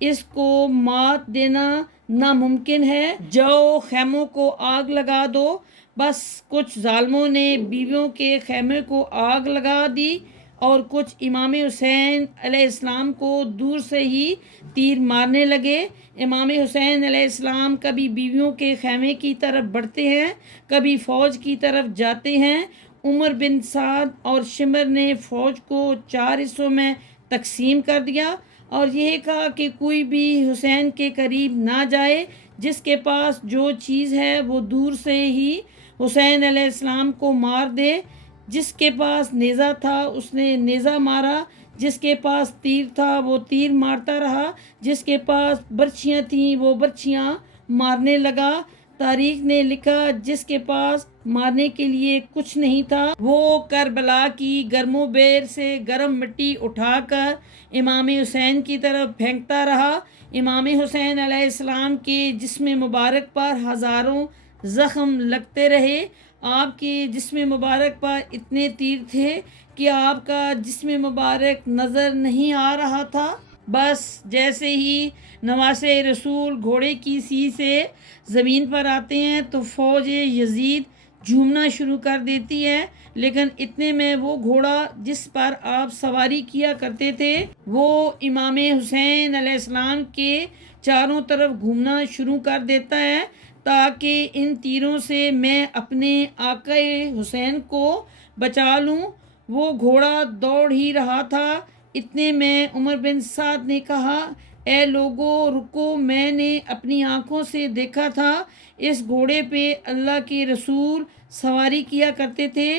اس کو مات دینا ناممکن ہے، جاؤ خیموں کو آگ لگا دو۔ بس کچھ ظالموں نے بیویوں کے خیمے کو آگ لگا دی اور کچھ امام حسین علیہ السلام کو دور سے ہی تیر مارنے لگے۔ امام حسین علیہ السلام کبھی بیویوں کے خیمے کی طرف بڑھتے ہیں، کبھی فوج کی طرف جاتے ہیں۔ عمر بن سعد اور شمر نے فوج کو 4 حصوں میں تقسیم کر دیا اور یہ کہا کہ کوئی بھی حسین کے قریب نہ جائے، جس کے پاس جو چیز ہے وہ دور سے ہی حسین علیہ السلام کو مار دے۔ جس کے پاس نیزہ تھا اس نے نیزہ مارا، جس کے پاس تیر تھا وہ تیر مارتا رہا، جس کے پاس برچھیاں تھیں وہ برچھیاں مارنے لگا۔ تاریخ نے لکھا جس کے پاس مارنے کے لیے کچھ نہیں تھا وہ کربلا کی گرم و بیر سے گرم مٹی اٹھا کر امام حسین کی طرف پھینکتا رہا۔ امام حسین علیہ السلام کے جسم مبارک پر ہزاروں زخم لگتے رہے۔ آپ کے جسم مبارک پر اتنے تیر تھے کہ آپ کا جسم مبارک نظر نہیں آ رہا تھا۔ بس جیسے ہی نواسے رسول گھوڑے کی سی سے زمین پر آتے ہیں تو فوج یزید جھومنا شروع کر دیتی ہے، لیکن اتنے میں وہ گھوڑا جس پر آپ سواری کیا کرتے تھے وہ امام حسین علیہ السلام کے چاروں طرف گھومنا شروع کر دیتا ہے تاکہ ان تیروں سے میں اپنے آقا حسین کو بچا لوں۔ وہ گھوڑا دوڑ ہی رہا تھا، اتنے میں عمر بن سعد نے کہا، اے لوگو رکو، میں نے اپنی آنکھوں سے دیکھا تھا اس گھوڑے پہ اللہ کے رسول سواری کیا کرتے تھے،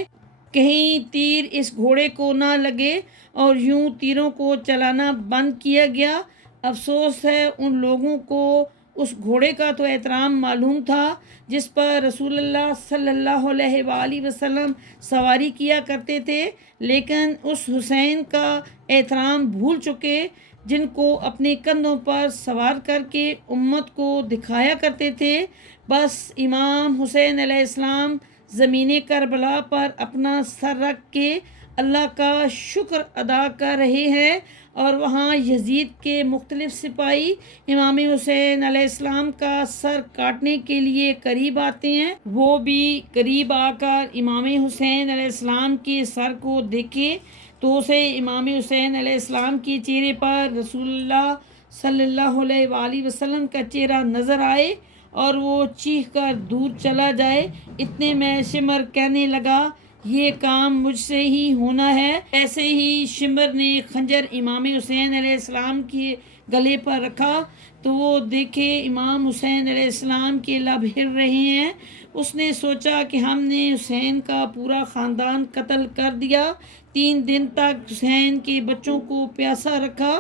کہیں تیر اس گھوڑے کو نہ لگے، اور یوں تیروں کو چلانا بند کیا گیا۔ افسوس ہے ان لوگوں کو اس گھوڑے کا تو احترام معلوم تھا جس پر رسول اللہ صلی اللہ علیہ وآلہ وسلم سواری کیا کرتے تھے، لیکن اس حسین کا احترام بھول چکے جن کو اپنے کندھوں پر سوار کر کے امت کو دکھایا کرتے تھے۔ بس امام حسین علیہ السلام زمین کربلا پر اپنا سر رکھ کے اللہ کا شکر ادا کر رہے ہیں اور وہاں یزید کے مختلف سپاہی امام حسین علیہ السلام کا سر کاٹنے کے لیے قریب آتے ہیں۔ وہ بھی قریب آ کر امام حسین علیہ السلام کے سر کو دیکھے تو اسے امام حسین علیہ السلام کے چہرے پر رسول اللہ صلی اللہ علیہ وآلہ وسلم کا چہرہ نظر آئے اور وہ چیخ کر دور چلا جائے۔ اتنے میں شمر کہنے لگا، یہ کام مجھ سے ہی ہونا ہے۔ ایسے ہی شمر نے خنجر امام حسین علیہ السلام کے گلے پر رکھا تو وہ دیکھے امام حسین علیہ السلام کے لب ہل رہے ہیں۔ اس نے سوچا کہ ہم نے حسین کا پورا خاندان قتل کر دیا۔ 3 دن تک حسین کے بچوں کو پیاسا رکھا،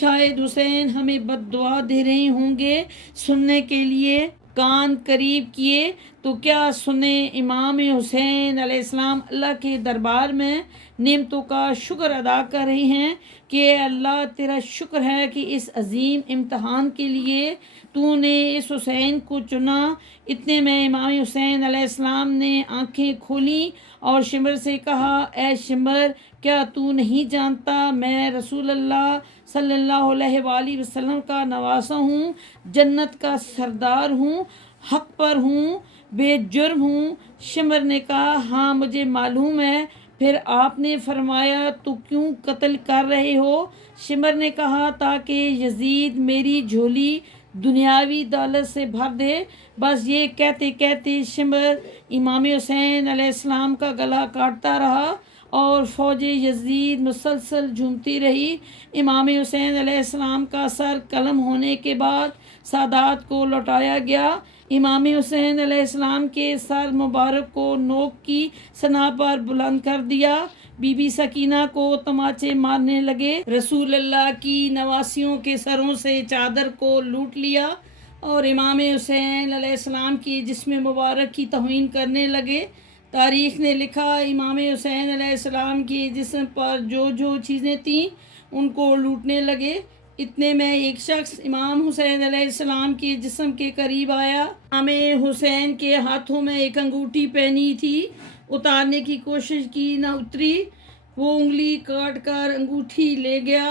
شاید حسین ہمیں بد دعا دے رہے ہوں گے۔ سننے کے لیے کان قریب کیے تو کیا سنیں، امام حسین علیہ السلام اللہ کے دربار میں نعمتوں کا شکر ادا کر رہے ہیں کہ اے اللہ تیرا شکر ہے کہ اس عظیم امتحان کے لیے تو نے اس حسین کو چنا۔ اتنے میں امام حسین علیہ السلام نے آنکھیں کھولیں اور شمر سے کہا، اے شمر کیا تو نہیں جانتا میں رسول اللہ صلی اللہ علیہ وآلہ وسلم کا نواسہ ہوں، جنت کا سردار ہوں، حق پر ہوں، بے جرم ہوں؟ شمر نے کہا، ہاں مجھے معلوم ہے۔ پھر آپ نے فرمایا تو کیوں قتل کر رہے ہو؟ شمر نے کہا تاکہ یزید میری جھولی دنیاوی دولت سے بھر دے۔ بس یہ کہتے کہتے شمر امام حسین علیہ السلام کا گلا کاٹتا رہا اور فوج یزید مسلسل جھومتی رہی۔ امام حسین علیہ السلام کا سر قلم ہونے کے بعد سادات کو لوٹایا گیا۔ امام حسین علیہ السلام کے سر مبارک کو نوک کی سنا پر بلند کر دیا۔ بی بی سکینہ کو تماچے مارنے لگے، رسول اللہ کی نواسیوں کے سروں سے چادر کو لوٹ لیا اور امام حسین علیہ السلام کی جسم مبارک کی توہین کرنے لگے۔ تاریخ نے لکھا، امام حسین علیہ السلام کے جسم پر جو چیزیں تھیں ان کو لوٹنے لگے۔ اتنے میں ایک شخص امام حسین علیہ السلام کے جسم کے قریب آیا۔ امام حسین کے ہاتھوں میں ایک انگوٹھی پہنی تھی، اتارنے کی کوشش کی نہ اتری۔ وہ انگلی کاٹ کر انگوٹھی لے گیا۔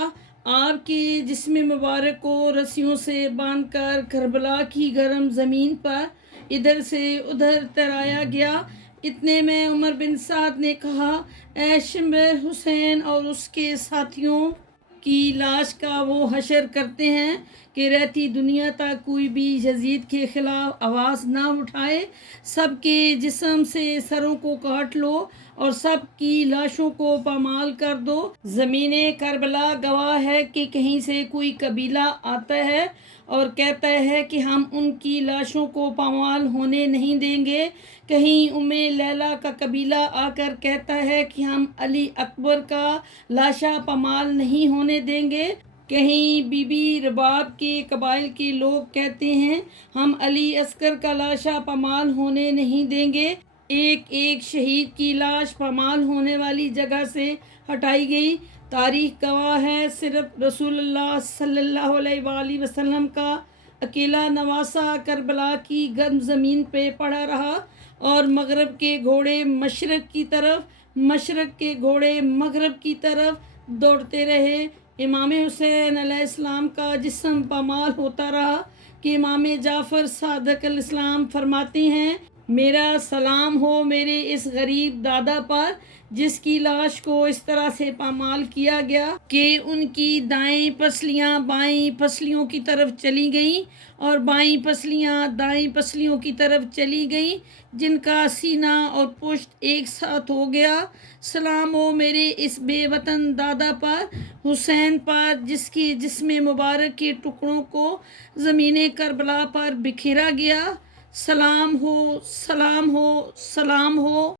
آپ کے جسم مبارک کو رسیوں سے باندھ کر کربلا کی گرم زمین پر ادھر سے ادھر ترایا گیا۔ اتنے میں عمر بن سعد نے کہا، اے شمر حسین اور اس کے ساتھیوں کی لاش کا وہ حشر کرتے ہیں کہ رہتی دنیا تک کوئی بھی یزید کے خلاف آواز نہ اٹھائے۔ سب کے جسم سے سروں کو کاٹ لو اور سب کی لاشوں کو پامال کر دو۔ زمین کربلا گواہ ہے کہ کہیں سے کوئی قبیلہ آتا ہے اور کہتا ہے کہ ہم ان کی لاشوں کو پامال ہونے نہیں دیں گے۔ کہیں ام لیلہ کا قبیلہ آ کر کہتا ہے کہ ہم علی اکبر کا لاشا پامال نہیں ہونے دیں گے۔ کہیں بی بی رباب کے قبائل کے لوگ کہتے ہیں ہم علی اصغر کا لاشا پامال ہونے نہیں دیں گے۔ ایک ایک شہید کی لاش پامال ہونے والی جگہ سے ہٹائی گئی۔ تاریخ گواہ ہے صرف رسول اللہ صلی اللہ علیہ وآلہ وسلم کا اکیلا نواسہ کربلا کی گرم زمین پہ پڑا رہا اور مغرب کے گھوڑے مشرق کی طرف، مشرق کے گھوڑے مغرب کی طرف دوڑتے رہے۔ امام حسین علیہ السلام کا جسم پامال ہوتا رہا کہ امام جعفر صادق علیہ السلام فرماتے ہیں، میرا سلام ہو میرے اس غریب دادا پر جس کی لاش کو اس طرح سے پامال کیا گیا کہ ان کی دائیں پسلیاں بائیں پسلیوں کی طرف چلی گئیں اور بائیں پسلیاں دائیں پسلیوں کی طرف چلی گئیں، جن کا سینہ اور پشت ایک ساتھ ہو گیا۔ سلام ہو میرے اس بے وطن دادا پر، حسین پر، جس کی جسم مبارک کے ٹکڑوں کو زمین کربلا پر بکھیرا گیا۔ سلام ہو، سلام ہو، سلام ہو۔